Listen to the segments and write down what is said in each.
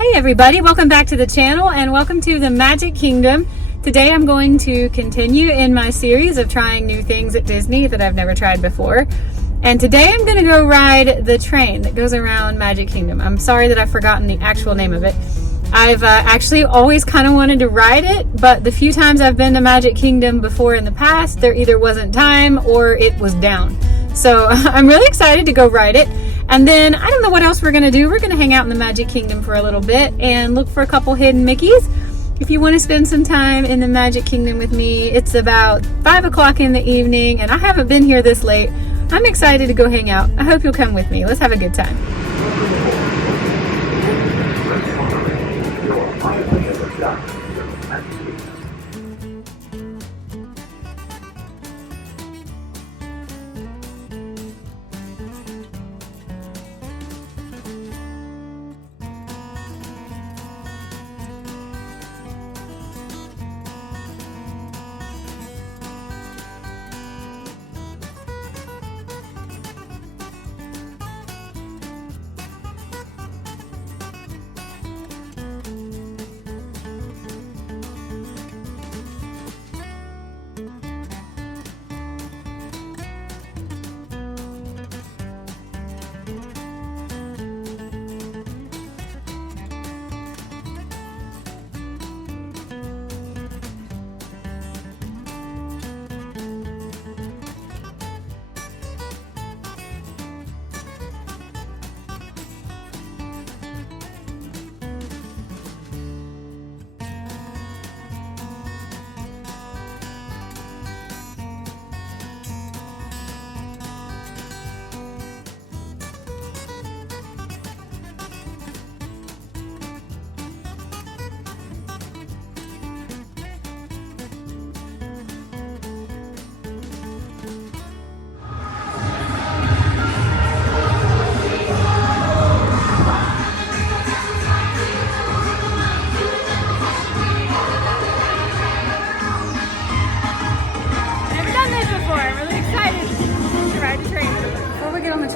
Hey everybody, welcome back to the channel and welcome to the Magic Kingdom. Today I'm going to continue in my series of trying new things at Disney that I've never tried before. And today I'm going to go ride the train that goes around Magic Kingdom. I'm sorry that I've forgotten the actual name of it. I've actually always kind of wanted to ride it, but the few times I've been to Magic Kingdom before in the past, there either wasn't time or it was down. So I'm really excited to go ride it. And then I don't know what else we're going to do. We're going to hang out in the Magic Kingdom for a little bit and look for a couple hidden Mickeys. If you want to spend some time in the Magic Kingdom with me, it's about 5 o'clock in the evening and I haven't been here this late. I'm excited to go hang out. I hope you'll come with me. Let's have a good time.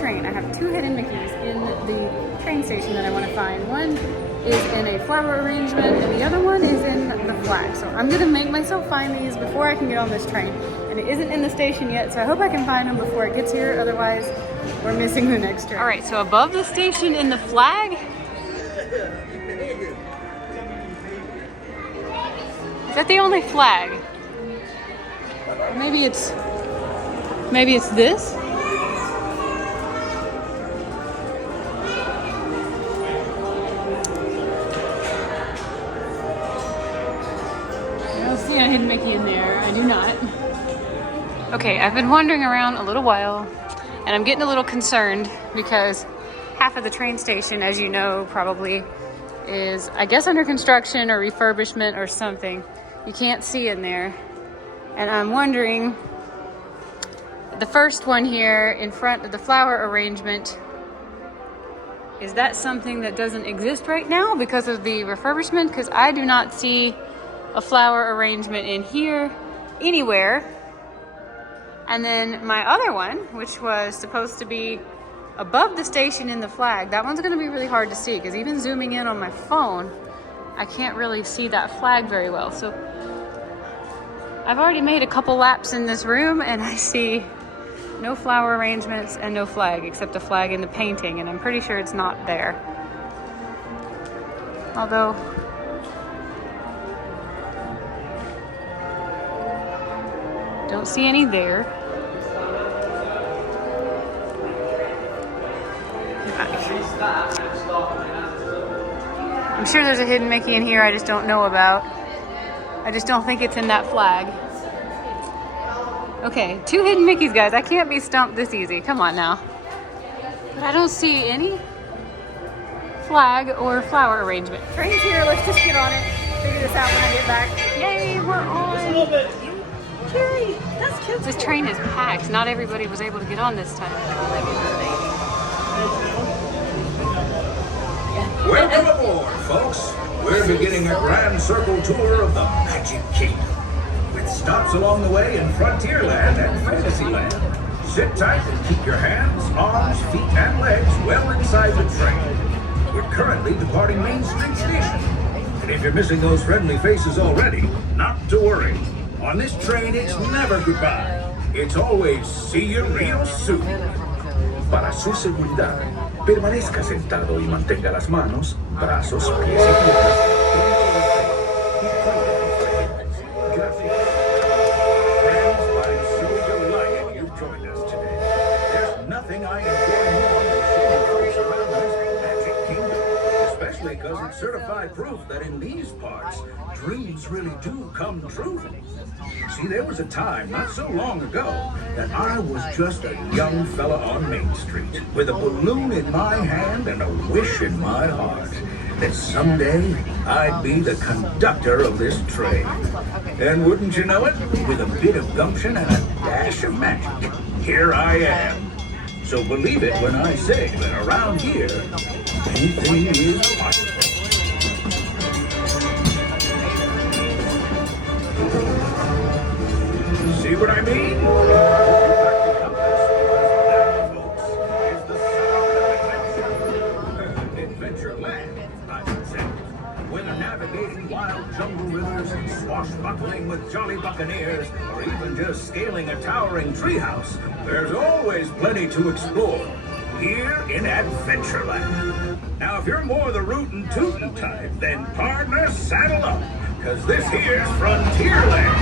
I have two hidden Mickeys in the train station that I want to find. One is in a flower arrangement and the other one is in the flag. So I'm going to make myself find these before I can get on this train. And it isn't in the station yet, so I hope I can find them before it gets here. Otherwise, we're missing the next train. All right, so above the station in the flag, is that the only flag? Maybe it's this? I hidden Mickey in there. I do not. Okay, I've been wandering around a little while and I'm getting a little concerned because half of the train station, as you know, probably is, I guess, under construction or refurbishment or something. You can't see in there. And I'm wondering, the first one here in front of the flower arrangement, is that something that doesn't exist right now because of the refurbishment? Because I do not see a flower arrangement in here anywhere. And then my other one, which was supposed to be above the station in the flag, that one's going to be really hard to see because even zooming in on my phone, I can't really see that flag very well. So I've already made a couple laps in this room and I see no flower arrangements and no flag except a flag in the painting, and I'm pretty sure it's not there. Although don't see any there. I'm sure there's a hidden Mickey in here I just don't know about. I just don't think it's in that flag. Okay, two hidden Mickeys, guys. I can't be stumped this easy. Come on now. But I don't see any flag or flower arrangement. Train's here. Let's just get on it. Figure this out when I get back. Yay, we're on. Carrie, that's cute. This train is packed. Not everybody was able to get on this time. Welcome aboard, folks. We're beginning a grand circle tour of the Magic Kingdom, with stops along the way in Frontierland and Fantasyland. Sit tight and keep your hands, arms, feet, and legs well inside the train. We're currently departing Main Street Station. And if you're missing those friendly faces already, not to worry. On this train, it's never goodbye. It's always see you real soon. Para su seguridad, permanezca sentado y mantenga las manos, brazos, pies y piernas. Gracias. Friends, I'm so delighted you've joined us today. There's nothing I enjoy more than seeing folks around this magic kingdom, especially because it's certified proof that in these parts, dreams really do come true. See, there was a time not so long ago that I was just a young fella on Main Street with a balloon in my hand and a wish in my heart that someday I'd be the conductor of this train. And wouldn't you know it, with a bit of gumption and a dash of magic, here I am. So believe it when I say that around here, anything is possible. See what I mean? That, folks, is the sound of adventure land, I should say. Whether navigating wild jungle rivers and swashbuckling with jolly buccaneers, or even just scaling a towering treehouse, there's always plenty to explore here in Adventureland. Now, if you're more the rootin' tootin' type, then partner, saddle up. Cause this here's Frontierland.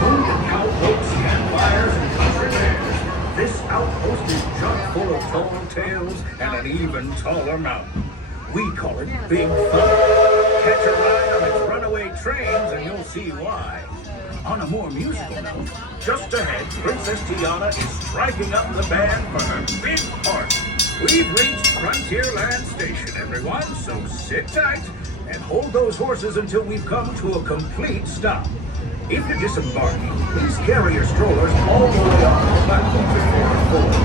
Home to cowboats, campfires, and country bears. This outpost is chock full of tall tales and an even taller mountain. We call it Big Fun. Catch a ride on its runaway trains and you'll see why. On a more musical note, just ahead, Princess Tiana is striking up the band for her big party. We've reached Frontierland Station, everyone, so sit tight and hold those horses until we've come to a complete stop. If you're disembarking, please carry your strollers all the way off the platform before forward.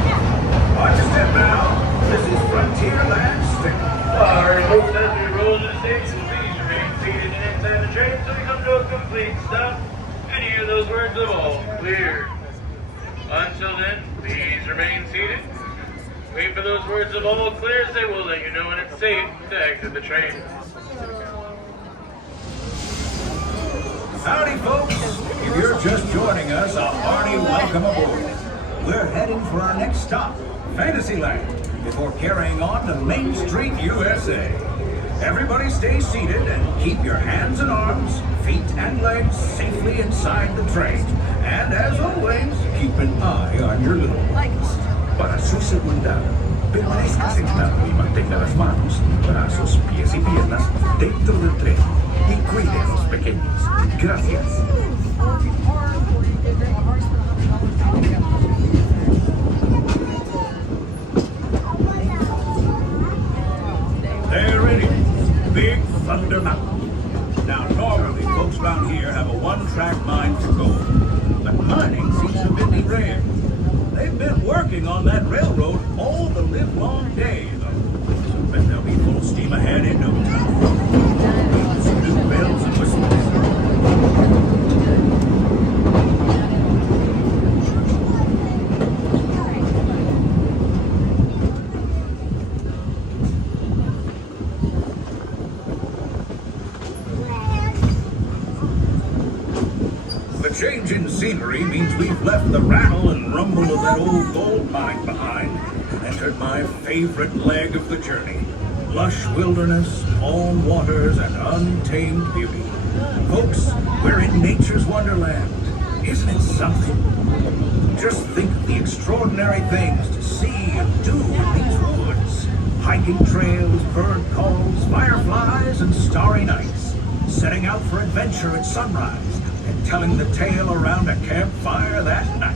Watch your step now. This is Frontierland Station. Alright, folks, as we roll into the station, please remain seated and inside the train until we come to a complete stop and hear those words of all clear. Until then, please remain seated. Wait for those words of all clear as they will let you know when it's safe to exit the train. Howdy, folks. If you're just joining us, a hearty welcome aboard. We're heading for our next stop, Fantasyland, before carrying on to Main Street, USA. Everybody stay seated and keep your hands and arms, feet and legs safely inside the train. And as always, keep an eye on your little ones. Para su seguridad, permanezca sentado y mantenga las manos, brazos, pies y piernas dentro del tren. Y cuide a los pequeños. Gracias. They're ready. Big Thunder Mountain. Now, normally, folks around here have a one-track mind for gold. But mining seems a bit rare. They've been working on that railroad all the livelong day, though. So I bet they'll be full steam ahead in no time. Some new bells and whistles. The change in scenery means we've left the rattle and rumble of that old gold mine behind and entered my favorite leg of the journey. Lush wilderness, calm waters, and untamed beauty. Folks, we're in nature's wonderland. Isn't it something? Just think of the extraordinary things to see and do in these woods. Hiking trails, bird calls, fireflies, and starry nights. Setting out for adventure at sunrise and telling the tale around a campfire that night.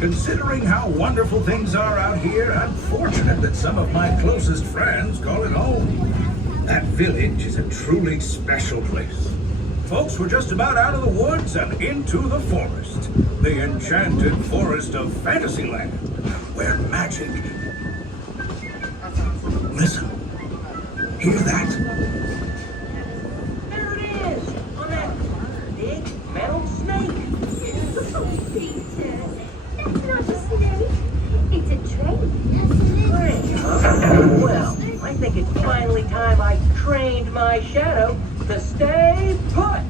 Considering how wonderful things are out here, I'm fortunate that some of my closest friends call it home. That village is a truly special place. Folks, we're just about out of the woods and into the forest. The enchanted forest of Fantasyland, where magic... Listen. Hear that? There it is! On that big metal snake! Peter, that's not a snake. It's a train. Great, huh? Well, I think it's my shadow to stay put.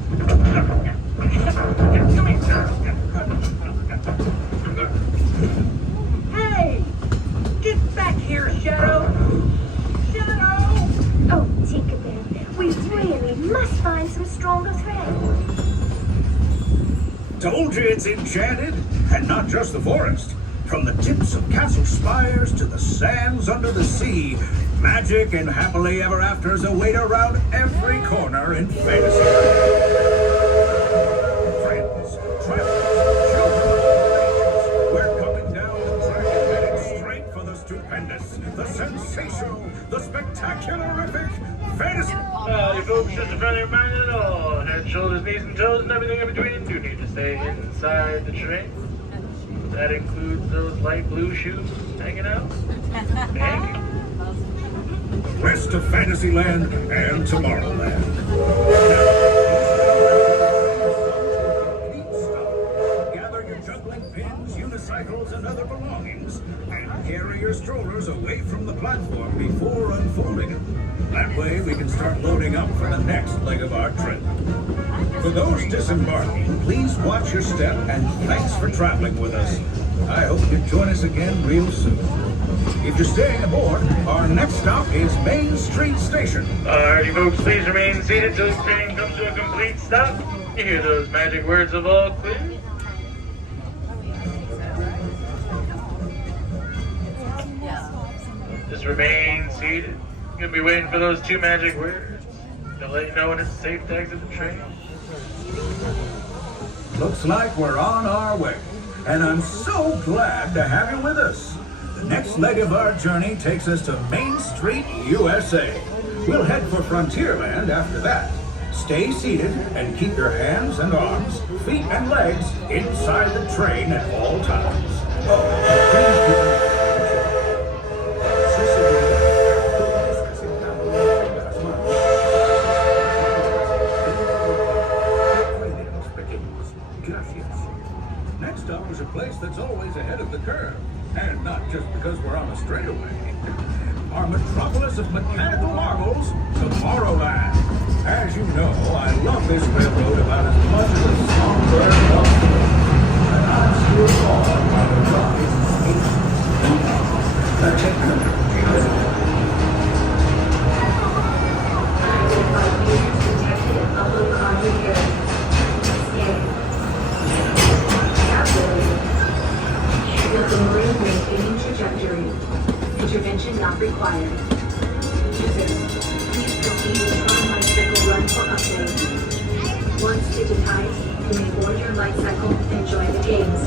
Hey! Get back here, Shadow! Shadow! Oh, Tinkerbell, we really must find some stronger thread. Told you it's enchanted, and not just the forest. From the tips of castle spires to the sands under the sea, magic and happily ever afters await around every corner in Fantasyland. Friends, travelers, children of all ages, we're coming down the track and headed straight for the stupendous, the sensational, the spectacularific Fantasy. Howdy folks, just a friendly reminder that all head, shoulders, knees, and toes, and everything in between do need to stay inside the train. That includes those light blue shoes hanging out. Thank you. Rest of Fantasyland and Tomorrowland. Gather your juggling pins, unicycles, and other belongings, and carry your strollers away from the platform before unfolding them. That way we can start loading up for the next leg of our trip. For those disembarking, please watch your step and thanks for traveling with us. I hope you join us again real soon. If you're staying aboard, our next stop is Main Street Station. Alrighty folks, please remain seated till the train comes to a complete stop. You hear those magic words of all clear? Just remain seated. You're gonna be waiting for those two magic words. They'll let you know when it's safe to exit the train. Looks like we're on our way, and I'm so glad to have you with us. The next leg of our journey takes us to Main Street, USA. We'll head for Frontierland after that. Stay seated and keep your hands and arms, feet and legs inside the train at all times. Next up is a place that's always ahead of the curve, and not just because we're on a straightaway. Our metropolis of mechanical marvels, Tomorrowland. As you know, I love this railroad about as much as a songbird loves it. And I'm still awed by the rocket the technology. Maintaining trajectory. Intervention not required. Users, please proceed with Tron Light Cycle run for update. Once digitized, you may board your light cycle and join the games.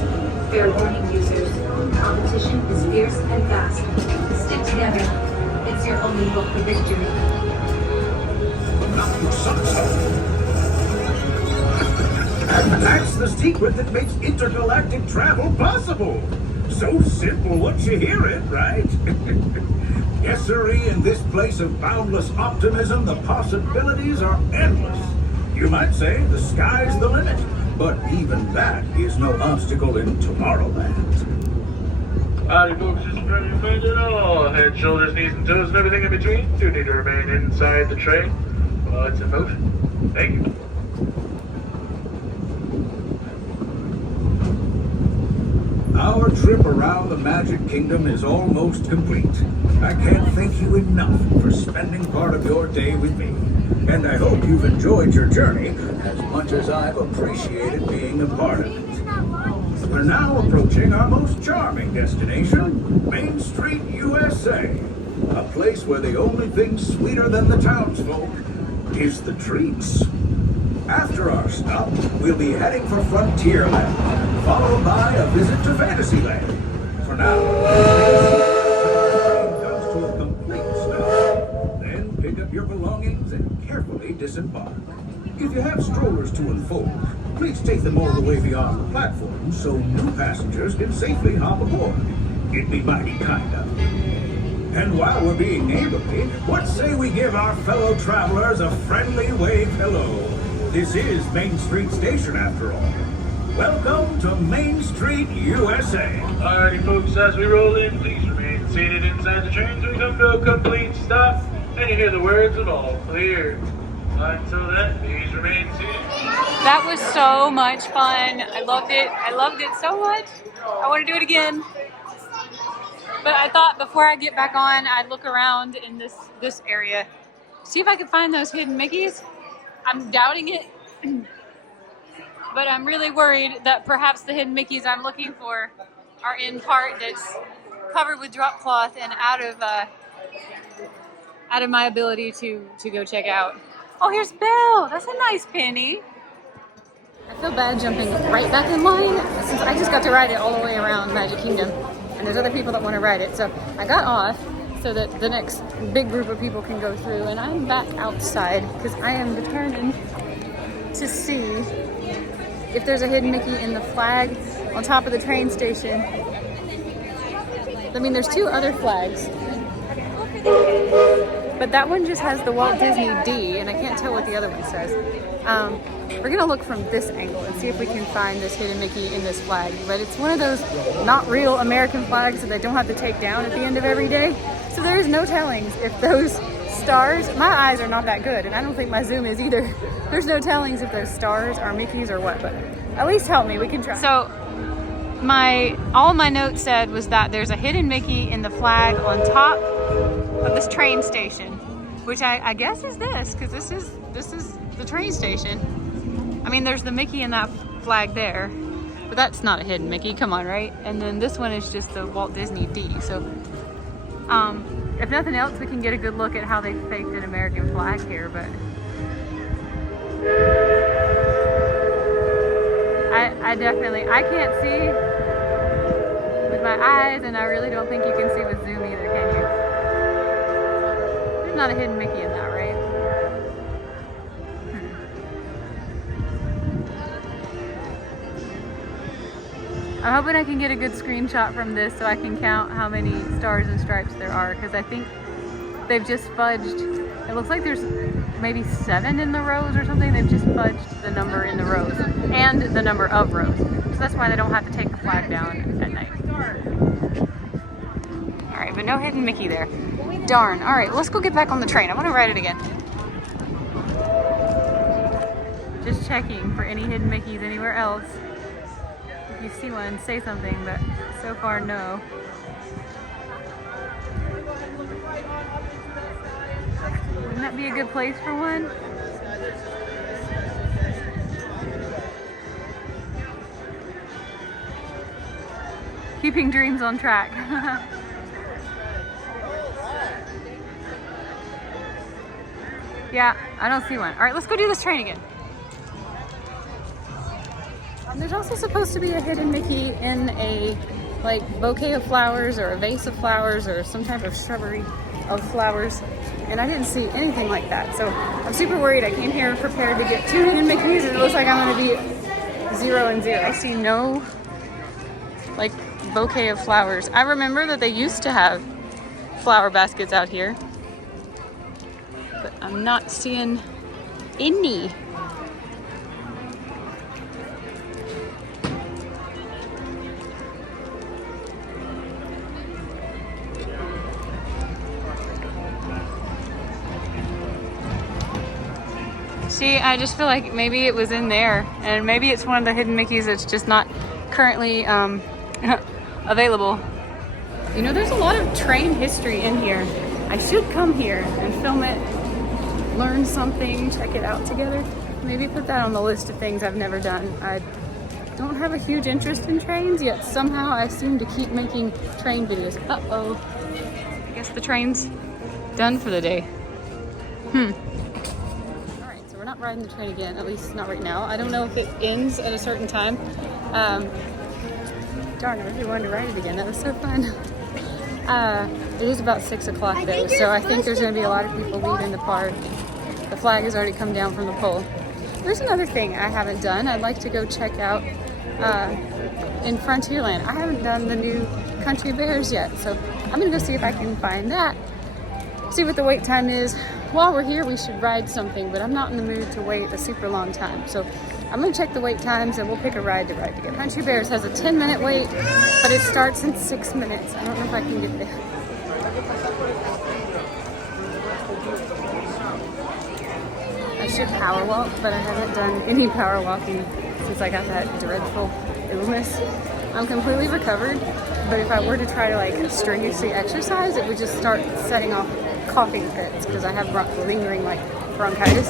Fair warning, users. Competition is fierce and fast. Stick together. It's your only hope for victory. Not your sunset. And that's the secret that makes intergalactic travel possible. So simple once you hear it, right? Yes, sirree, in this place of boundless optimism, the possibilities are endless. You might say the sky's the limit, but even that is no obstacle in Tomorrowland. Howdy folks, just a friendly reminder that all head, shoulders, knees, and toes, and everything in between do need to remain inside the train while it's in motion. Thank you. Our trip around the Magic Kingdom is almost complete. I can't thank you enough for spending part of your day with me. And I hope you've enjoyed your journey as much as I've appreciated being a part of it. We're now approaching our most charming destination, Main Street, USA. A place where the only thing sweeter than the townsfolk is the treats. After our stop, we'll be heading for Frontierland, followed by a visit to Fantasyland. For now, comes to a complete stop. Then pick up your belongings and carefully disembark. If you have strollers to unfold, please take them all the way beyond the platform so new passengers can safely hop aboard. It'd be mighty kind of you. And while we're being neighborly, what say we give our fellow travelers a friendly wave hello? This is Main Street Station, after all. Welcome to Main Street, USA. Alrighty folks, as we roll in, please remain seated inside the train till we come to a complete stop and you hear the words of all clear. Until then, please remain seated. That was so much fun. I loved it. I loved it so much. I want to do it again. But I thought before I get back on, I'd look around in this area, see if I could find those hidden Mickeys. I'm doubting it, but I'm really worried that perhaps the hidden Mickeys I'm looking for are in part that's covered with drop cloth and out of my ability to go check out. Oh, here's Belle. That's a nice penny. I feel bad jumping right back in line since I just got to ride it all the way around Magic Kingdom, and there's other people that want to ride it. So I got off so that the next big group of people can go through, and I'm back outside because I am determined to see if there's a hidden Mickey in the flag on top of the train station. I mean, there's two other flags, but that one just has the Walt Disney D, and I can't tell what the other one says. We're gonna look from this angle and see if we can find this hidden Mickey in this flag, but it's one of those not real American flags that they don't have to take down at the end of every day. So there is no telling if those stars, my eyes are not that good, and I don't think my zoom is either. There's no tellings if those stars are Mickeys or what, but at least help me, we can try. So all my notes said was that there's a hidden Mickey in the flag on top of this train station, which I guess is this, because this is the train station. I mean, there's the Mickey in that flag there, but that's not a hidden Mickey, come on, right? And then this one is just the Walt Disney D. So if nothing else, we can get a good look at how they faked an American flag here, but I can't see with my eyes, and I really don't think you can see with zoom either, can you? There's not a hidden Mickey in that, right? I'm hoping I can get a good screenshot from this so I can count how many stars and stripes there are, because I think they've just fudged. It looks like there's maybe 7 in the rows or something. They've just fudged the number in the rows and the number of rows. So that's why they don't have to take the flag down at night. All right, but no hidden Mickey there. Darn. All right, let's go get back on the train. I want to ride it again. Just checking for any hidden Mickeys anywhere else. If you see one, say something, but so far, no. Wouldn't that be a good place for one? Keeping dreams on track. Yeah, I don't see one. All right, let's go do this train again. There's also supposed to be a hidden Mickey in a bouquet of flowers or a vase of flowers or some type of shrubbery of flowers, and I didn't see anything like that. So I'm super worried. I came here prepared to get 2 hidden Mickeys, and it looks like I'm gonna be 0 and 0. I see no bouquet of flowers. I remember that they used to have flower baskets out here, but I'm not seeing any. See, I just feel like maybe it was in there, and maybe it's one of the hidden Mickeys that's just not currently available. You know, there's a lot of train history in here. I should come here and film it, learn something, check it out together. Maybe put that on the list of things I've never done. I don't have a huge interest in trains, yet somehow I seem to keep making train videos. Uh-oh. I guess the train's done for the day. Alright, so we're not riding the train again, at least not right now. I don't know if it ends at a certain time. Darn, I really wanted to ride it again. That was so fun. It is about 6 o'clock though, so I think there's going to be a lot of people leaving the park. The flag has already come down from the pole. There's another thing I haven't done. I'd like to go check out in Frontierland. I haven't done the new Country Bears yet, so I'm going to go see if I can find that. See what the wait time is. While we're here, we should ride something, but I'm not in the mood to wait a super long time. So I'm going to check the wait times and we'll pick a ride to ride together. Country Bears has a 10-minute wait, but it starts in 6 minutes. I don't know if I can get there. I should power walk, but I haven't done any power walking since I got that dreadful illness. I'm completely recovered, but if I were to try to like strenuously exercise, it would just start setting off coughing fits because I have lingering like bronchitis.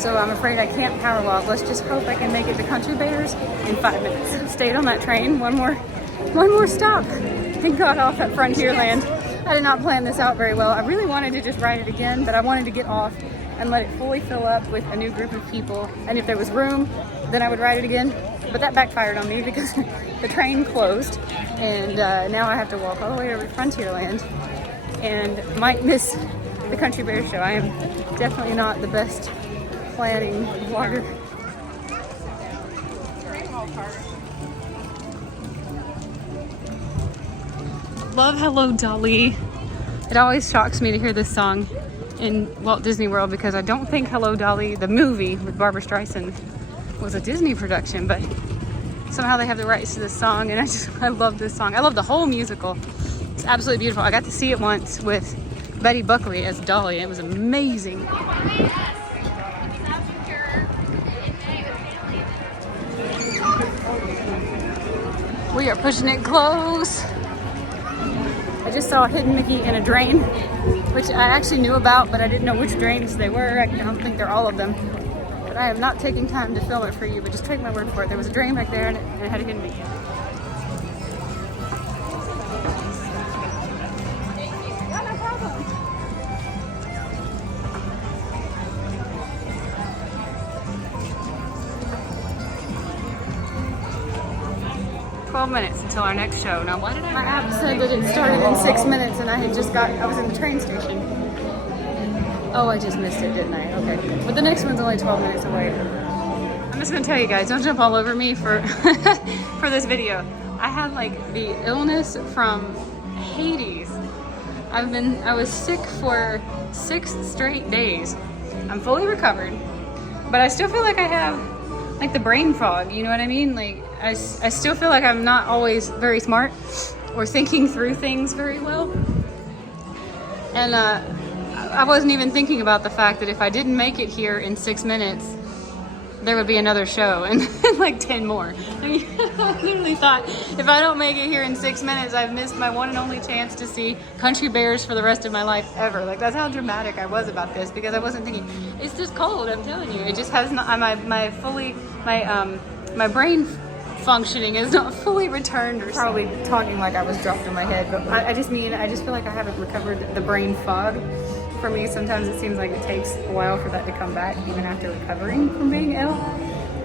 So I'm afraid I can't power walk. Let's just hope I can make it to Country Bears in 5 minutes. Stayed on that train, one more stop, and got off at Frontierland. I did not plan this out very well. I really wanted to just ride it again, but I wanted to get off and let it fully fill up with a new group of people. And if there was room, then I would ride it again. But that backfired on me because the train closed, and now I have to walk all the way over to Frontierland and might miss the Country Bears show. I am definitely not the best planning vlogger. Love Hello Dolly. It always shocks me to hear this song in Walt Disney World because I don't think Hello Dolly, the movie with Barbara Streisand, was a Disney production, but somehow they have the rights to this song, and I love this song. I love the whole musical. It's absolutely beautiful. I got to see it once with Betty Buckley as Dolly, and it was amazing. We are pushing it close. I just saw a hidden Mickey in a drain, which I actually knew about, but I didn't know which drains they were. I don't think they're all of them. But I am not taking time to film it for you, but just take my word for it. There was a drain back there and it had a hidden Mickey. 12 minutes until our next show. Now, why did my app said that it started in 6 minutes and I was in the train station. Oh, I just missed it, didn't I? Okay. But the next one's only 12 minutes away. I'm just gonna tell you guys, don't jump all over me for for this video. I had like the illness from Hades. I was sick for 6 straight days. I'm fully recovered, but I still feel like I have like the brain fog, you know what I mean? Like I still feel like I'm not always very smart or thinking through things very well. And I wasn't even thinking about the fact that if I didn't make it here in 6 minutes, there would be another show and like 10 more. I mean, I literally thought if I don't make it here in 6 minutes, I've missed my one and only chance to see Country Bears for the rest of my life ever. Like that's how dramatic I was about this because I wasn't thinking, it's just cold, I'm telling you. It just has not, my brain functioning is not fully returned or probably talking like I was dropped on my head, but I just feel like I haven't recovered the brain fog. For me, sometimes it seems like it takes a while for that to come back, even after recovering from being ill.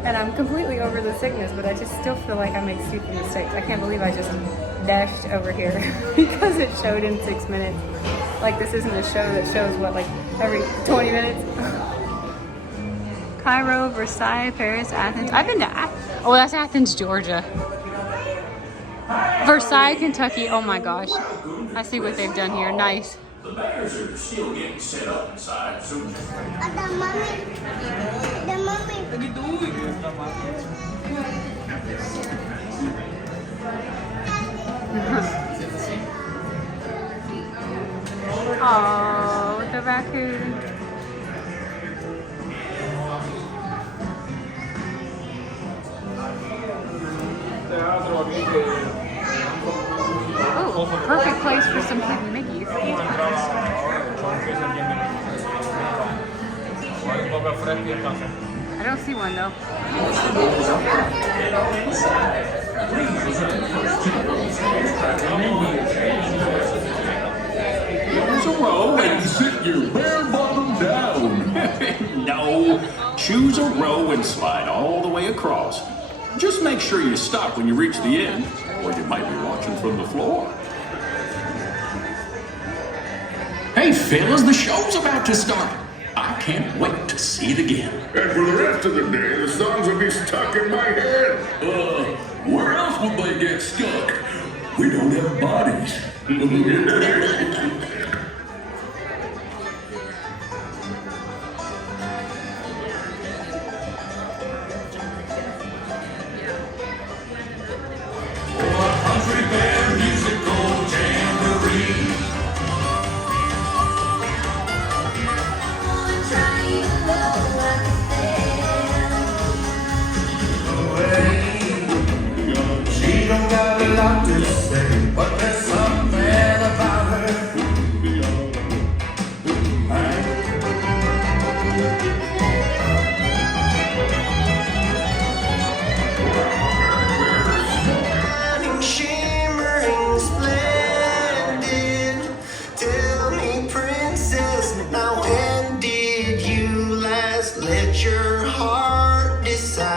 And I'm completely over the sickness, but I just still feel like I make stupid mistakes. I can't believe I just dashed over here because it showed in 6 minutes. Like this isn't a show that shows what, like every 20 minutes? Cairo, Versailles, Paris, Athens. I've been to oh, that's Athens, Georgia. Versailles, Kentucky. Oh my gosh. I see what they've done here. Nice. The bears are still getting set up inside, so... Oh, with the raccoon. Oh, perfect place for some hidden Mickeys. I don't see one though. Here's a row and sit your bare bottom down. No, choose a row and slide all the way across. Just make sure you stop when you reach the end, or you might be watching from the floor. Hey fellas, the show's about to start. I can't wait to see it again. And for the rest of the day, the songs will be stuck in my head. Where else would they get stuck? We don't have bodies. Country Bear Musical Jamboree. She don't got a lot to say, but there's something about her. Shimmering, splendid. Tell me, princess, now when did you last let your heart decide?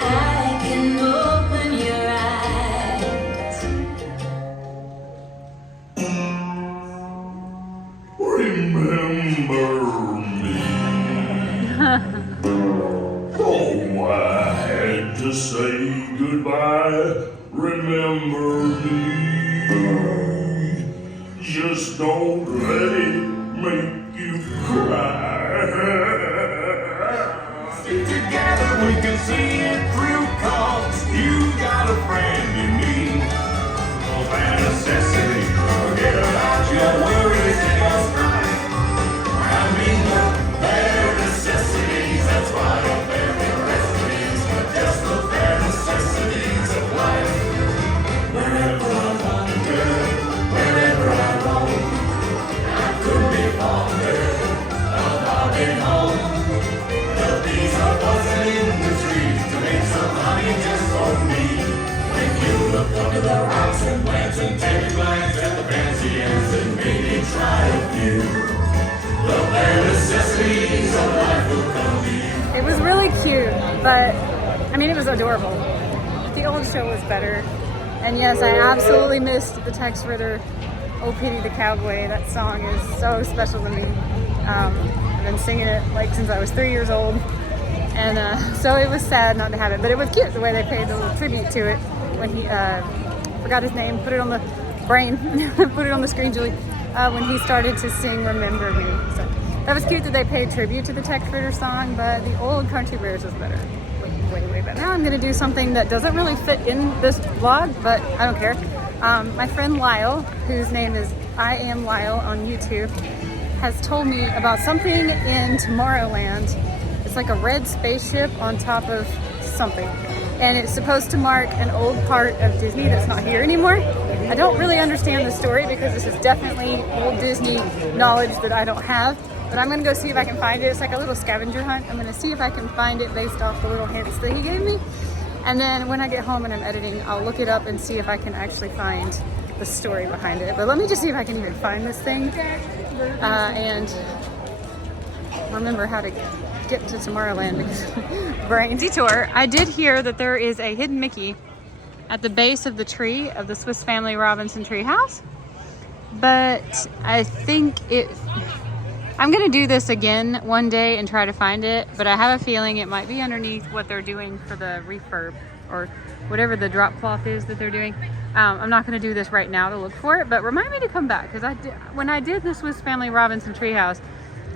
I can open your eyes. Remember me. Oh, I had to say goodbye. Remember me. Just don't let it make you cry. Stick together, we can see it through, 'cause you got a friend in me. No bad necessity, forget about your worries and your strife. I mean the bare necessities, that's why I'm very recipes, but just the bare necessities of life. Wherever I wander, wherever I roam, I could be fonder of our being home. The bees are buzzing in the trees to make some honey just for me. When you look under the rocks and plants and take a glance at the fancy ants and maybe try a few, the bare necessities of life will come to you. It was really cute, but I mean, it was adorable. The old show was better. And yes, I absolutely missed the Tex Ritter, "Oh Pity the Cowboy." That song is so special to me. I've been singing it like since I was 3 years old. And so it was sad not to have it, but it was cute the way they paid the little tribute to it when he, forgot his name, put it on the brain, put it on the screen, Julie, when he started to sing "Remember Me." So that was cute that they paid tribute to the Tex Ritter song, but the old Country Bears was better. Way better. Now I'm gonna do something that doesn't really fit in this vlog, but I don't care. My friend Lyle, whose name is I Am Lyle on YouTube, has told me about something in Tomorrowland. It's like a red spaceship on top of something, and it's supposed to mark an old part of Disney that's not here anymore. I don't really understand the story because this is definitely old Disney knowledge that I don't have, but I'm gonna go see if I can find it. It's like a little scavenger hunt. I'm gonna see if I can find it based off the little hints that he gave me, and then when I get home and I'm editing, I'll look it up and see if I can actually find the story behind it. But let me just see if I can even find this thing and remember how to get to Tomorrowland because brain detour. I did hear that there is a hidden Mickey at the base of the tree of the Swiss Family Robinson tree house, but I think I'm gonna do this again one day and try to find it, but I have a feeling it might be underneath what they're doing for the refurb or whatever the drop cloth is that they're doing. I'm not gonna do this right now to look for it, but remind me to come back because when I did the Swiss Family Robinson treehouse,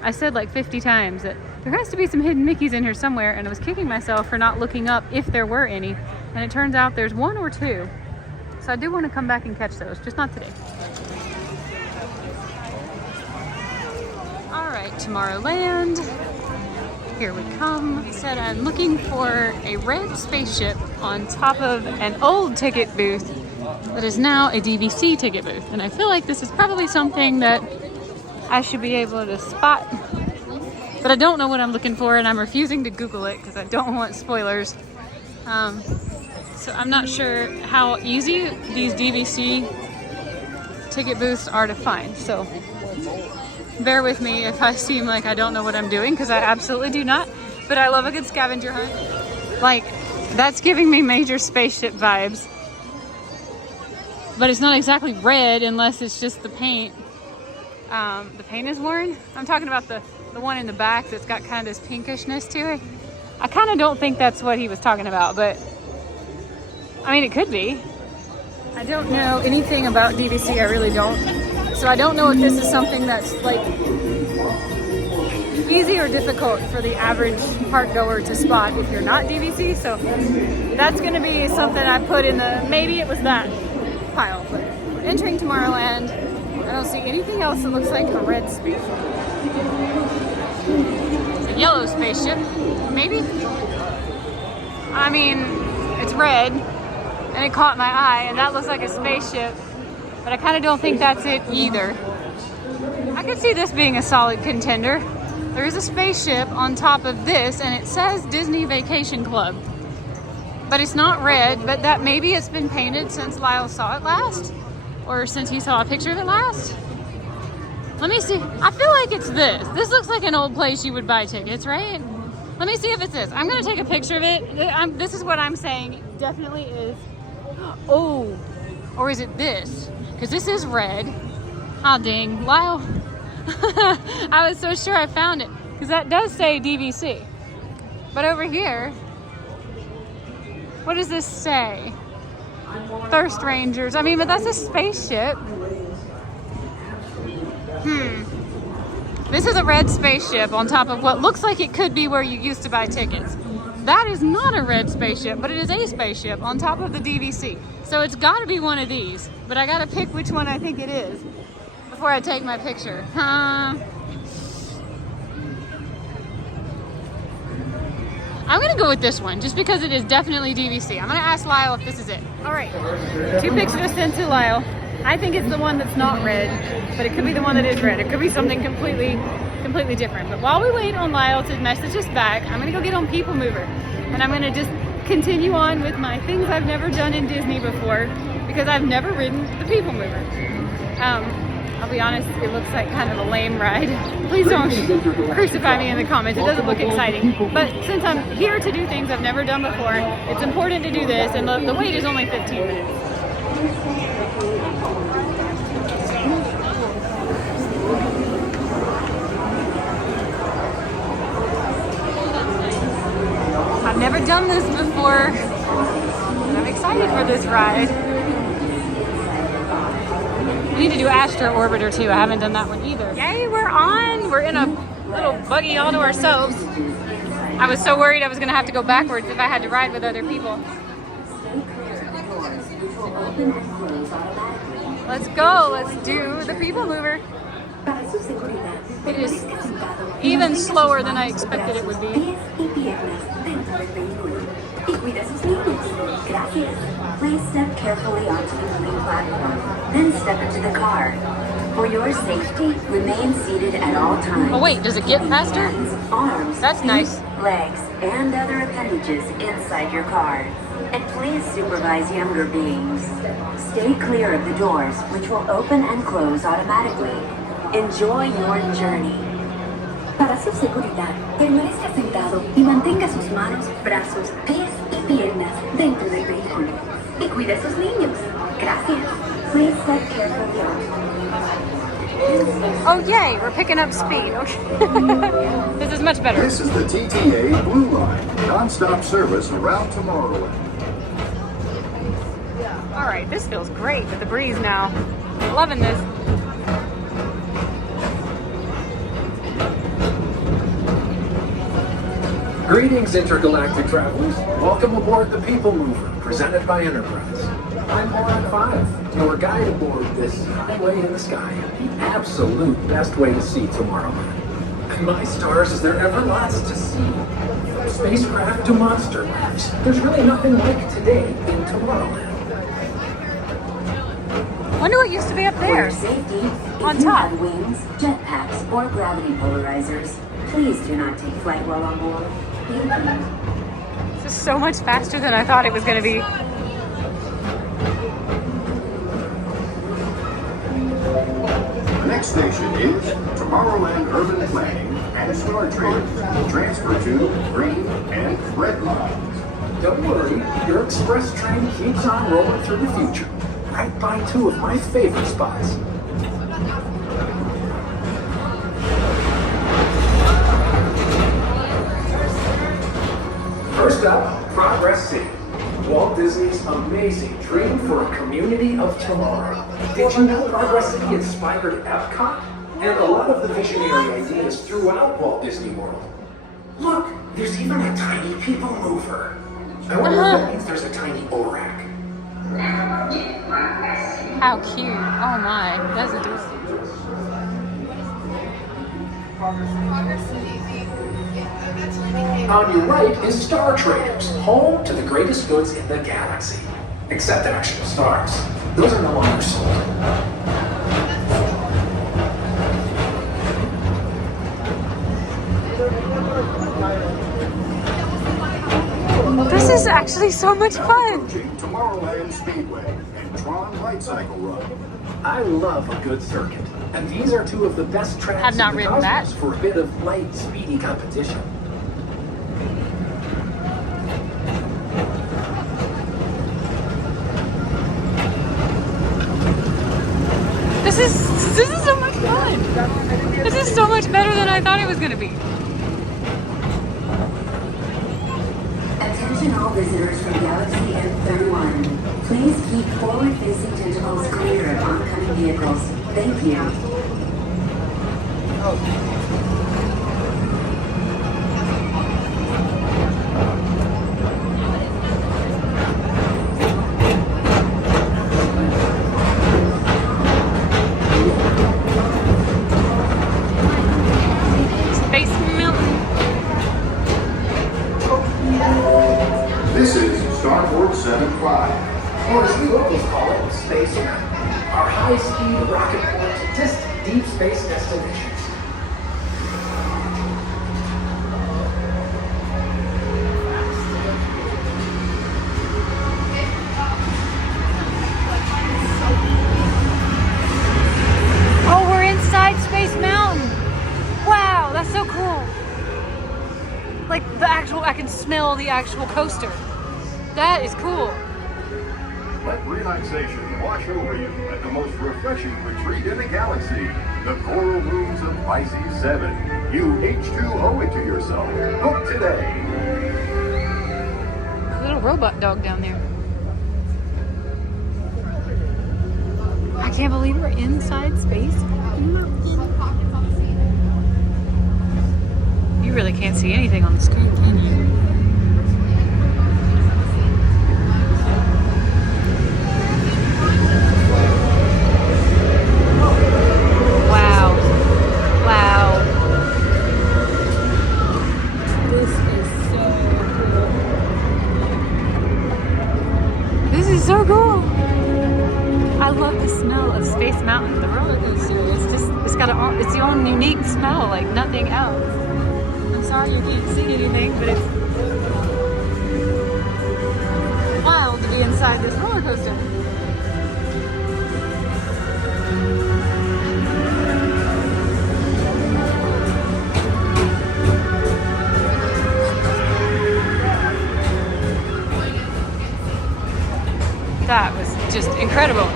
I said like 50 times that there has to be some hidden Mickeys in here somewhere, and I was kicking myself for not looking up if there were any, and it turns out there's one or two. So I do want to come back and catch those, just not today. All right, Tomorrowland, here we come. I said I'm looking for a red spaceship on top of an old ticket booth that is now a DVC ticket booth. And I feel like this is probably something that I should be able to spot, but I don't know what I'm looking for, and I'm refusing to Google it because I don't want spoilers. So I'm not sure how easy these DVC ticket booths are to find. So bear with me if I seem like I don't know what I'm doing, because I absolutely do not, but I love a good scavenger hunt. Like, that's giving me major spaceship vibes. But it's not exactly red unless it's just the paint. The paint is worn. I'm talking about the one in the back that's got kind of this pinkishness to it. I kind of don't think that's what he was talking about, but I mean, it could be. I don't know anything about DVC, I really don't. So I don't know if this is something that's like easy or difficult for the average park goer to spot if you're not DVC. So that's gonna be something I put in the, maybe it was that pile, but we're entering Tomorrowland. I don't see anything else that looks like a red spaceship. spaceship. Maybe? I mean, it's red and it caught my eye and that looks like a spaceship, but I kind of don't think that's it either. I could see this being a solid contender. There is a spaceship on top of this and it says Disney Vacation Club, but it's not red, but that maybe it's been painted since Lyle saw it last or since he saw a picture of it last. Let me see. I feel like it's this. This looks like an old place you would buy tickets, right? Let me see if it's this. I'm gonna take a picture of it. This is what I'm saying. It definitely is. Oh, or is it this? Because this is red. Oh, dang. Lyle. I was so sure I found it. Because that does say DVC. But over here, what does this say? Thirst Rangers. I mean, but that's a spaceship. This is a red spaceship on top of what looks like it could be where you used to buy tickets. That is not a red spaceship, but it is a spaceship on top of the DVC. So it's got to be one of these, but I got to pick which one I think it is before I take my picture. I'm gonna go with this one just because it is definitely DVC. I'm gonna ask Lyle if this is it. All right, 2 pictures sent to Lyle. I think it's the one that's not red, but it could be the one that is red. It could be something completely different. But while we wait on Lyle to message us back, I'm gonna go get on Peoplemover, and I'm gonna just continue on with my things I've never done in Disney before because I've never ridden the Peoplemover. I'll be honest, it looks like kind of a lame ride. Please don't crucify me in the comments. It doesn't look exciting. But since I'm here to do things I've never done before, it's important to do this, and the wait is only 15 minutes. I've never done this before, and I'm excited for this ride. We need to do Astro Orbiter too. I haven't done that one either. Yay, we're on! We're in a little buggy all to ourselves. I was so worried I was gonna have to go backwards if I had to ride with other people. Let's go, let's do the Peoplemover. It is even slower than I expected it would be. Please step carefully onto the moving platform, then step into the car. For your safety, remain seated at all times. Oh wait, does it get faster? Hands, arms, That's feet, nice. legs, and other appendages inside your car. And please supervise younger beings. Stay clear of the doors, which will open and close automatically. Enjoy your journey. Para su seguridad, permanezca sentado y mantenga sus manos, brazos, pies y piernas dentro del vehículo. Y cuide a sus niños. Gracias. Please step carefully on. Oh yay, we're picking up speed. Okay. This is much better. This is the TTA Blue Line, non-stop service around Tomorrowland. All right, this feels great with the breeze now. Loving this. Greetings, intergalactic travelers. Welcome aboard the Peoplemover, presented by Enterprise. I'm Moron 5, your guide aboard this highway in the sky, the absolute best way to see Tomorrowland. And my stars, is there ever lots to see? From spacecraft to monster labs, there's really nothing like today in Tomorrowland. Wonder what used to be up For there. your safety, if On you top. have wings, jetpacks, or gravity polarizers, please do not take flight while on board. Thank you. This is so much faster than I thought it was going to be. The next station is Tomorrowland Urban Planning and Star Traders. Transfer to green and red lines. Don't worry, your express train keeps on rolling through the future, right by two of my favorite spots. First up, Progress City, Walt Disney's amazing dream for a community of tomorrow. Did you know Progress City inspired Epcot and a lot of the visionary ideas throughout Walt Disney World? Look, there's even a tiny Peoplemover. I wonder if that means there's a tiny ORAC. How cute. Oh my, that's adorable. On your right is Star Traders, home to the greatest goods in the galaxy. Except actual stars. Those are no longer sold. This is actually so much fun. Approaching Tomorrowland Speedway and Tron Light Cycle Run. I love a good circuit, and these are two of the best tracks Have not in the ridden that. cosmos for a bit of light, speedy competition. This is so much fun. This is so much better than I thought it was gonna be. Attention all visitors from Galaxy M31. Please keep forward-facing tentacles clear of oncoming vehicles. Thank you. Space Mountain. This is Starboard 75. Or as we locals call it, Space Mountain. Our high-speed rocket port to distant deep space destinations. Oh, we're inside Space Mountain. Wow, that's so cool. Like I can smell the actual coaster. That is cool. Let relaxation wash over you at the most refreshing retreat in the galaxy. The Coral Rooms of Pisces 7. You H2O it to yourself. Book today. Little robot dog down there. I can't believe we're inside Space Mountain. You really can't see anything on the screen, can you? Wow. Wow. This is so cool. This is so cool. I love the smell of Space Mountain. The roller coaster is it's its own unique smell, like nothing else. I'm sorry you can't see anything, but it's wild to be inside this roller coaster. That was just incredible.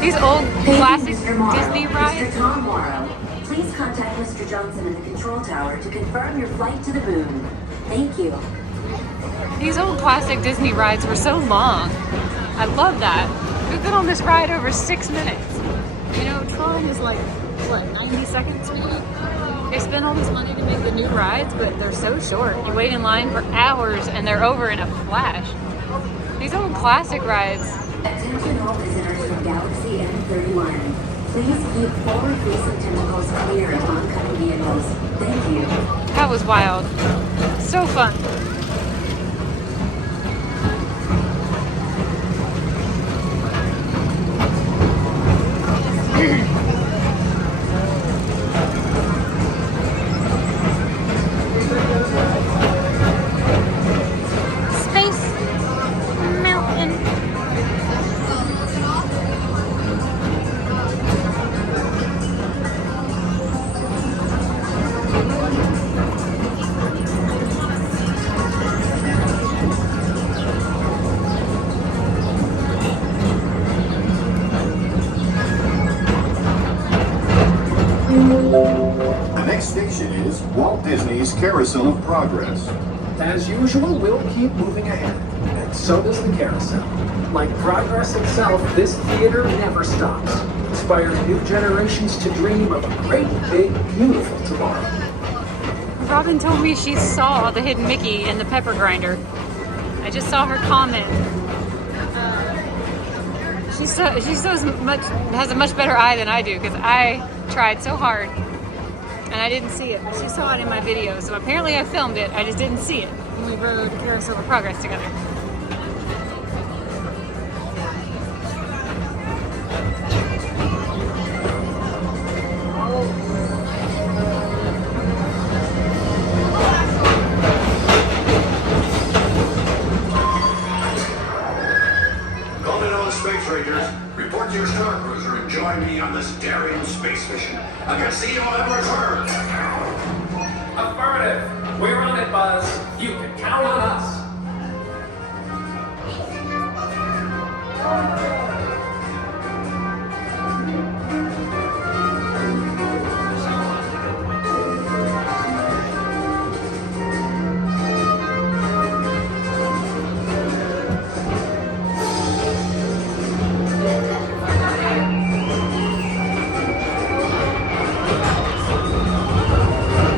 These old classic Disney rides. Mr. Tom Morrow, please contact Mr. Johnson in the control tower to confirm your flight to the moon. Thank you. These old classic Disney rides were so long. I love that. We've been on this ride over 6 minutes. You know, Tron is like, what, 90 seconds maybe? They spend all this money to make the new rides, but they're so short. You wait in line for hours and they're over in a flash. These old classic rides. Attention all visitors from Galaxy M31. Please keep forward-facing tentacles clear of oncoming vehicles. Thank you. That was wild. So fun. Space Mountain. The next station is Walt Disney's Carousel of Progress. As usual, we'll keep moving ahead, and so does the carousel. Like progress itself, this theater never stops, inspiring new generations to dream of a great, big, beautiful tomorrow. Robin told me she saw the hidden Mickey in the pepper grinder. I just saw her comment. She has a much better eye than I do because I tried so hard and I didn't see it. She saw it in my video, so apparently I filmed it. I just didn't see it when we rode Carousel of Progress together. Space Rangers, report to your star cruiser and join me on this daring space mission against the evil Emperor's herd. Affirmative. We're on it, Buzz. You can count on us.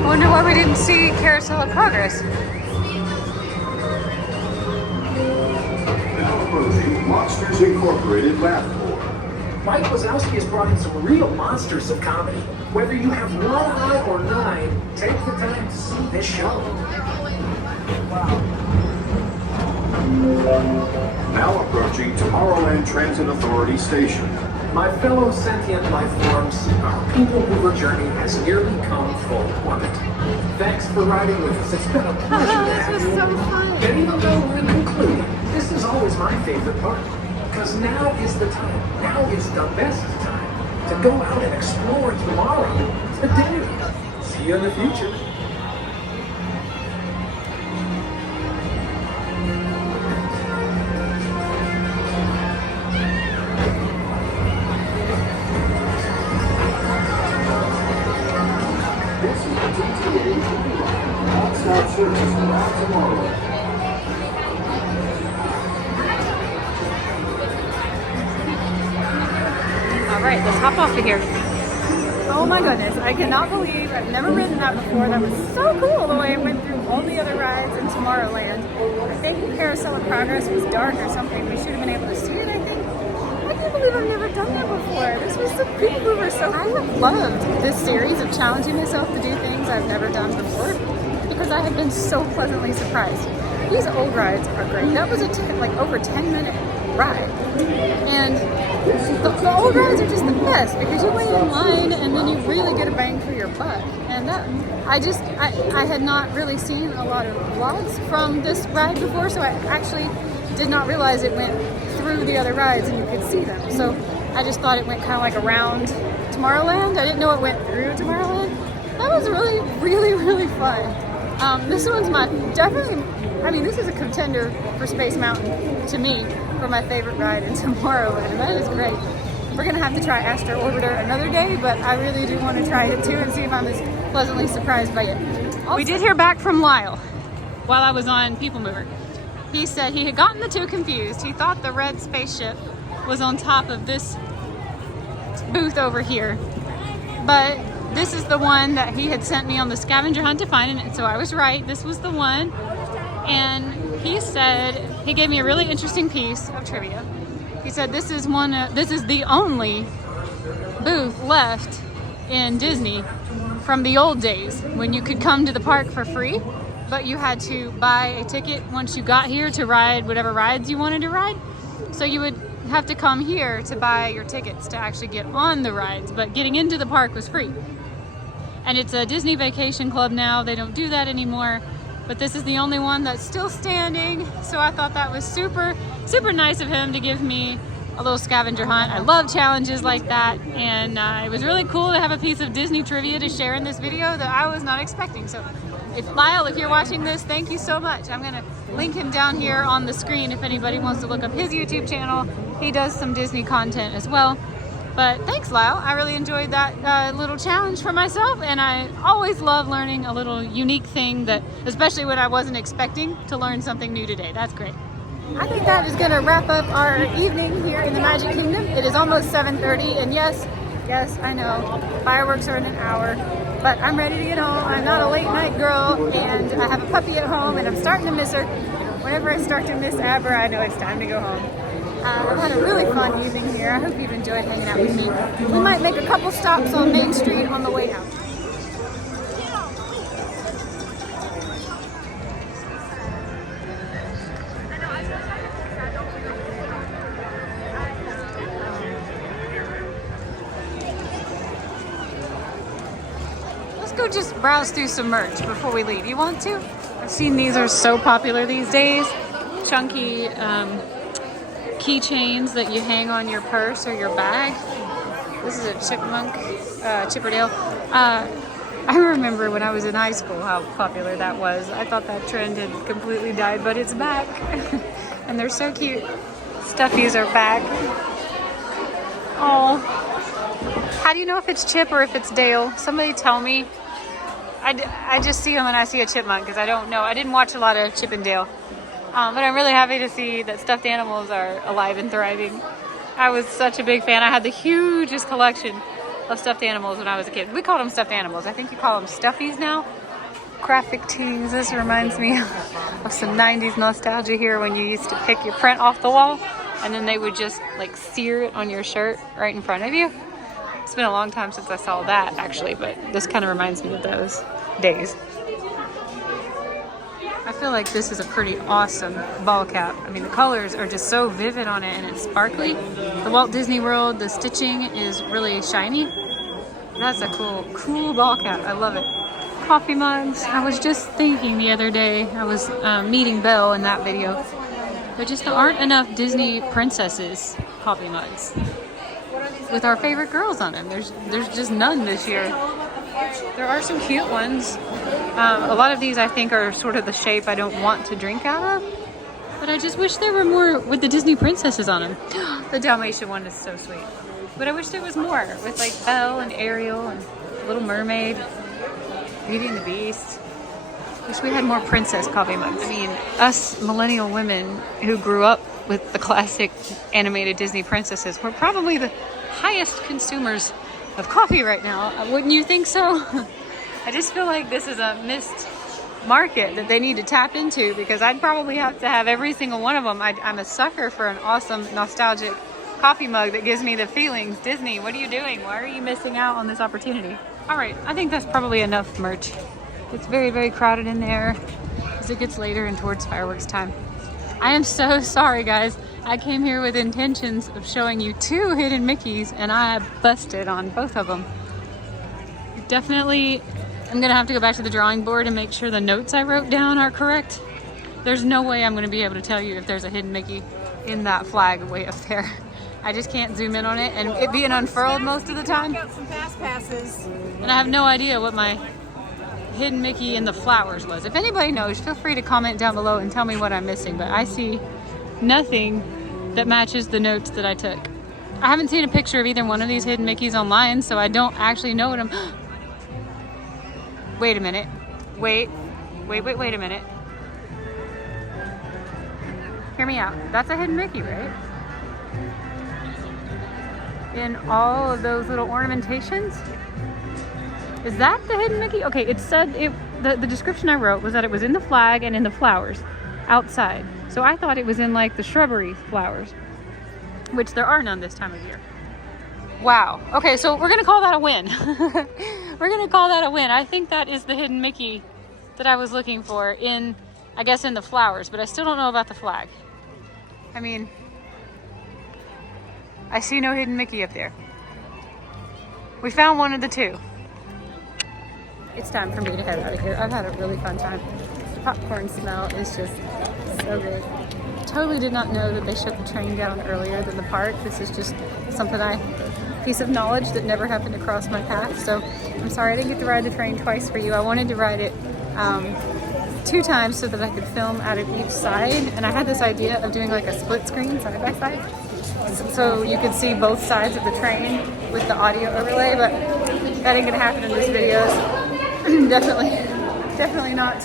I wonder why we didn't see Carousel of Progress. Now approaching Monsters Incorporated Lab 4. Mike Wazowski has brought in some real monsters of comedy. Whether you have one eye or 9, take the time to see this show. Now approaching Tomorrowland Transit Authority Station. My fellow sentient life forms, our Peoplemover journey has nearly come full plummet. Thanks for riding with us. It's been a pleasure to have you. This was so fun. And even though we're concluding, this is always my favorite part. Because now is the time, now is the best time to go out and explore tomorrow, today. See you in the future. This is the TTA non-stop service around tomorrow. All right, let's hop off of here. Oh my goodness, I cannot believe I've never ridden that before. That was so cool the way it went through all the other rides in Tomorrowland. I think Carousel of Progress was dark or something. We should have been able to see it, I think. I can't believe I've never done that before. This was the Peoplemover. So I have loved this series of challenging myself to do things I've never done before because I have been so pleasantly surprised. These old rides are great. That was a over 10-minute ride. And the old rides are just the best because you wait in line and then you really get a bang for your buck. And that I had not really seen a lot of vlogs from this ride before, so I actually did not realize it went through the other rides and you could see them. So I just thought it went kind of like around Tomorrowland. I didn't know it went through Tomorrowland. That was really, really, really fun. This one's this is a contender for Space Mountain to me for my favorite ride in Tomorrowland. That is great. We're gonna have to try Astro Orbiter another day, but I really do want to try it too and see if I'm as pleasantly surprised by it. Also, we did hear back from Lyle while I was on Peoplemover. He said he had gotten the two confused. He thought the red spaceship was on top of this booth over here, but this is the one that he had sent me on the scavenger hunt to find, and so I was right. This was the one. And he said, he gave me a really interesting piece of trivia. He said this is the only booth left in Disney from the old days when you could come to the park for free, but you had to buy a ticket once you got here to ride whatever rides you wanted to ride. So you would have to come here to buy your tickets to actually get on the rides, but getting into the park was free. And it's a Disney Vacation Club now. They don't do that anymore. But this is the only one that's still standing. So I thought that was super, super nice of him to give me a little scavenger hunt. I love challenges like that. And it was really cool to have a piece of Disney trivia to share in this video that I was not expecting. So Lyle, if you're watching this, thank you so much. I'm gonna link him down here on the screen if anybody wants to look up his YouTube channel. He does some Disney content as well. But thanks, Lyle. I really enjoyed that little challenge for myself, and I always love learning a little unique thing, that, especially when I wasn't expecting to learn something new today. That's great. I think that is going to wrap up our evening here in the Magic Kingdom. It is almost 7:30, and yes, Yes, I know, fireworks are in an hour, but I'm ready to get home. I'm not a late night girl, and I have a puppy at home, and I'm starting to miss her. Whenever I start to miss Aber, I know it's time to go home. I've had a really fun evening here. I hope you've enjoyed hanging out with me. We might make a couple stops on Main Street on the way out. Let's go just browse through some merch before we leave. You want to? I've seen these are so popular these days. Chunky keychains that you hang on your purse or your bag. This is a chipmunk, Chipperdale. I remember when I was in high school how popular that was. I thought that trend had completely died, but it's back. And they're so cute. Stuffies are back. Oh, how do you know if it's Chip or if it's Dale? Somebody tell me. I just see them and I see a chipmunk because I don't know. I didn't watch a lot of Chip and Dale. But I'm really happy to see that stuffed animals are alive and thriving. I was such a big fan. I had the hugest collection of stuffed animals when I was a kid. We called them stuffed animals. I think you call them stuffies now. Graphic tees. This reminds me of some 90s nostalgia here when you used to pick your print off the wall and then they would just like sear it on your shirt right in front of you. It's been a long time since I saw that actually, but this kind of reminds me of those days. I feel like this is a pretty awesome ball cap. I mean, the colors are just so vivid on it and it's sparkly. The Walt Disney World, the stitching is really shiny. That's a cool ball cap. I love it. Coffee mugs. I was just thinking the other day, I was meeting Belle in that video. There just aren't enough Disney princesses coffee mugs with our favorite girls on them. There's just none this year. There are some cute ones. A lot of these I think are sort of the shape I don't want to drink out of. But I just wish there were more with the Disney princesses on them. The Dalmatian one is so sweet. But I wish there was more with like Belle and Ariel and Little Mermaid, Beauty and the Beast. Wish we had more princess coffee mugs. I mean, us millennial women who grew up with the classic animated Disney princesses, we're probably the highest consumers of coffee right now. Wouldn't you think so? I just feel like this is a missed market that they need to tap into because I'd probably have to have every single one of them. I'm a sucker for an awesome nostalgic coffee mug that gives me the feelings. Disney, what are you doing? Why are you missing out on this opportunity? All right, I think that's probably enough merch. It's very, very crowded in there as it gets later and towards fireworks time. I am so sorry, guys. I came here with intentions of showing you 2 hidden Mickeys and I busted on both of them. Definitely, I'm gonna have to go back to the drawing board and make sure the notes I wrote down are correct. There's no way I'm gonna be able to tell you if there's a hidden Mickey in that flag way up there. I just can't zoom in on it and it being unfurled most of the time. Got some fast passes. And I have no idea what my hidden Mickey in the flowers was. If anybody knows, feel free to comment down below and tell me what I'm missing, but I see nothing that matches the notes that I took. I haven't seen a picture of either one of these hidden Mickeys online, so I don't actually know what I'm... Wait a minute. Wait a minute. Hear me out. That's a hidden Mickey, right? In all of those little ornamentations? Is that the hidden Mickey? Okay, it said the description I wrote was that it was in the flag and in the flowers outside. So I thought it was in like the shrubbery flowers, which there are none this time of year. Wow. Okay, so we're gonna call that a win. We're gonna call that a win. I think that is the hidden Mickey that I was looking for in, I guess, in the flowers, but I still don't know about the flag. I mean, I see no hidden Mickey up there. We found one of the 2. It's time for me to head out of here. I've had a really fun time. The popcorn smell is just so good. Totally did not know that they shut the train down earlier than the park. This is just something piece of knowledge that never happened to cross my path. So I'm sorry I didn't get to ride the train twice for you. I wanted to ride it 2 times so that I could film out of each side. And I had this idea of doing like a split screen side by side, so you could see both sides of the train with the audio overlay, but that ain't gonna happen in this video. Definitely not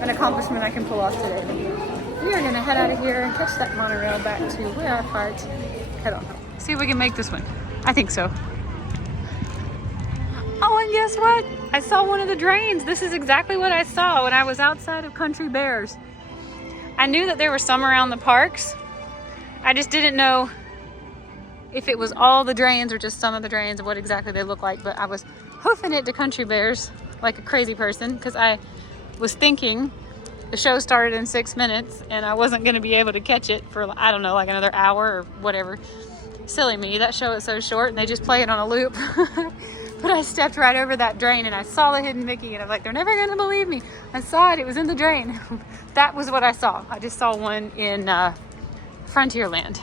an accomplishment I can pull off today. We are gonna head out of here and catch that monorail back to where I parked. I don't know. See if we can make this one. I think so. Oh, and guess what? I saw one of the drains. This is exactly what I saw when I was outside of Country Bears. I knew that there were some around the parks. I just didn't know if it was all the drains or just some of the drains and what exactly they look like. But I was hoofing it to Country Bears like a crazy person because I was thinking the show started in 6 minutes and I wasn't going to be able to catch it for, I don't know, like another hour or whatever. Silly me, that show is so short and they just play it on a loop. But I stepped right over that drain and I saw the hidden Mickey and I'm like, they're never going to believe me. I saw it, it was in the drain. That was what I saw. I just saw one in Frontierland.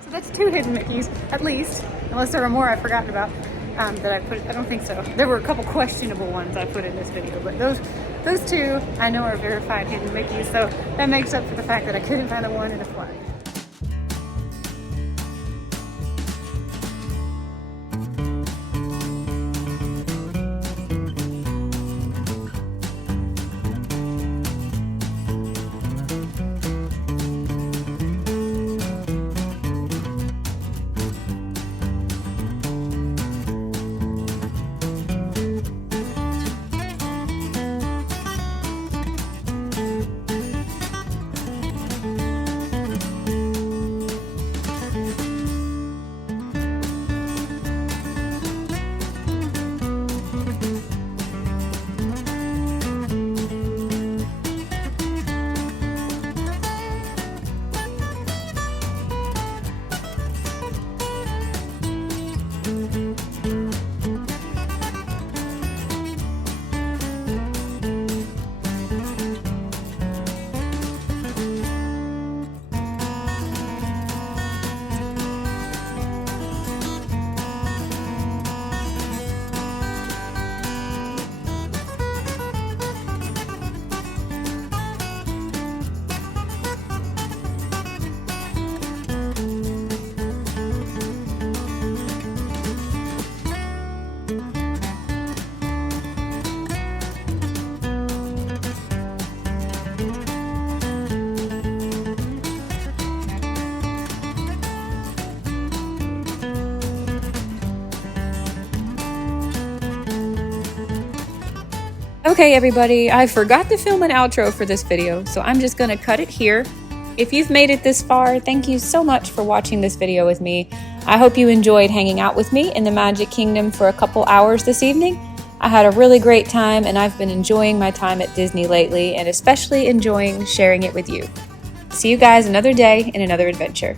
So that's 2 hidden Mickeys, at least, unless there were more I've forgotten about that I put. I don't think so. There were a couple questionable ones I put in this video, but those 2 I know are verified hidden Mickeys, so that makes up for the fact that I couldn't find the one in the flag. Okay, everybody, I forgot to film an outro for this video, so I'm just gonna cut it here. If you've made it this far, thank you so much for watching this video with me. I hope you enjoyed hanging out with me in the Magic Kingdom for a couple hours this evening. I had a really great time and I've been enjoying my time at Disney lately and especially enjoying sharing it with you. See you guys another day in another adventure.